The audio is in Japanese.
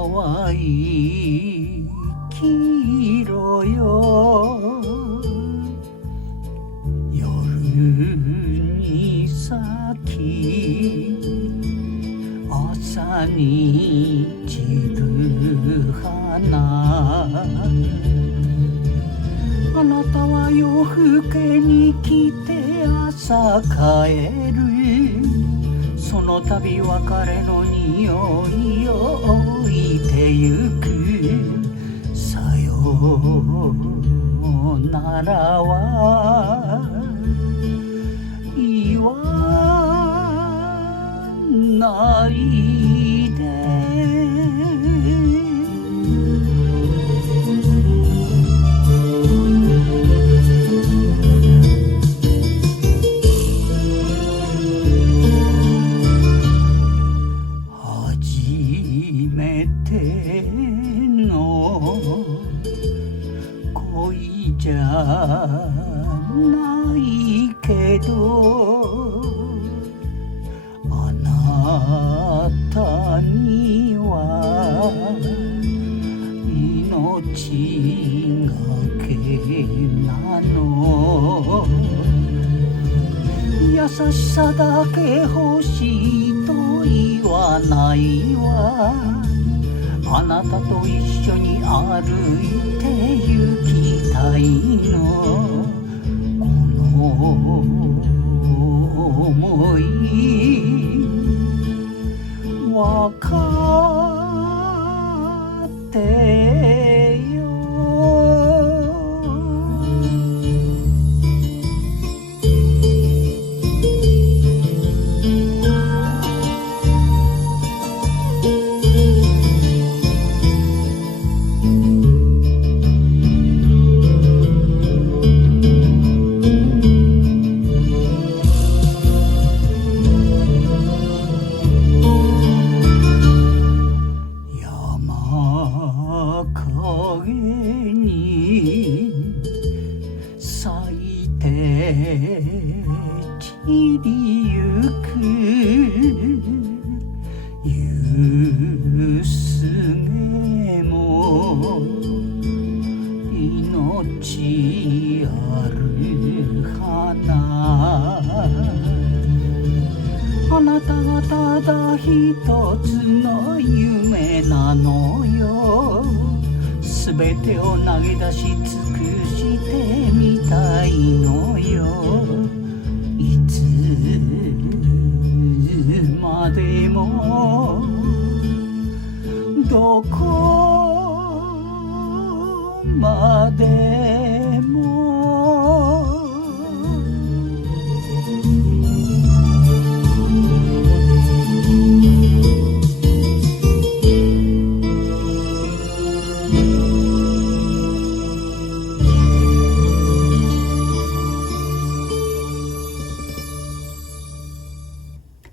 淡い黄色よ夜に咲き朝に散る花あなたは夜更けに来て朝帰るその度別れの匂いを置いてゆくさよならは言わないで初めての恋じゃないけどあなたには命がけなの優しさだけ欲しいと言わないわあなたと一緒に歩いて行きたいのこの想いわかってよ影に咲いて散りゆく夕暮れも命ある花あなたがただ一つの夢なのよすべてを投げ出し尽くしてみたいのよいつまでもどこまで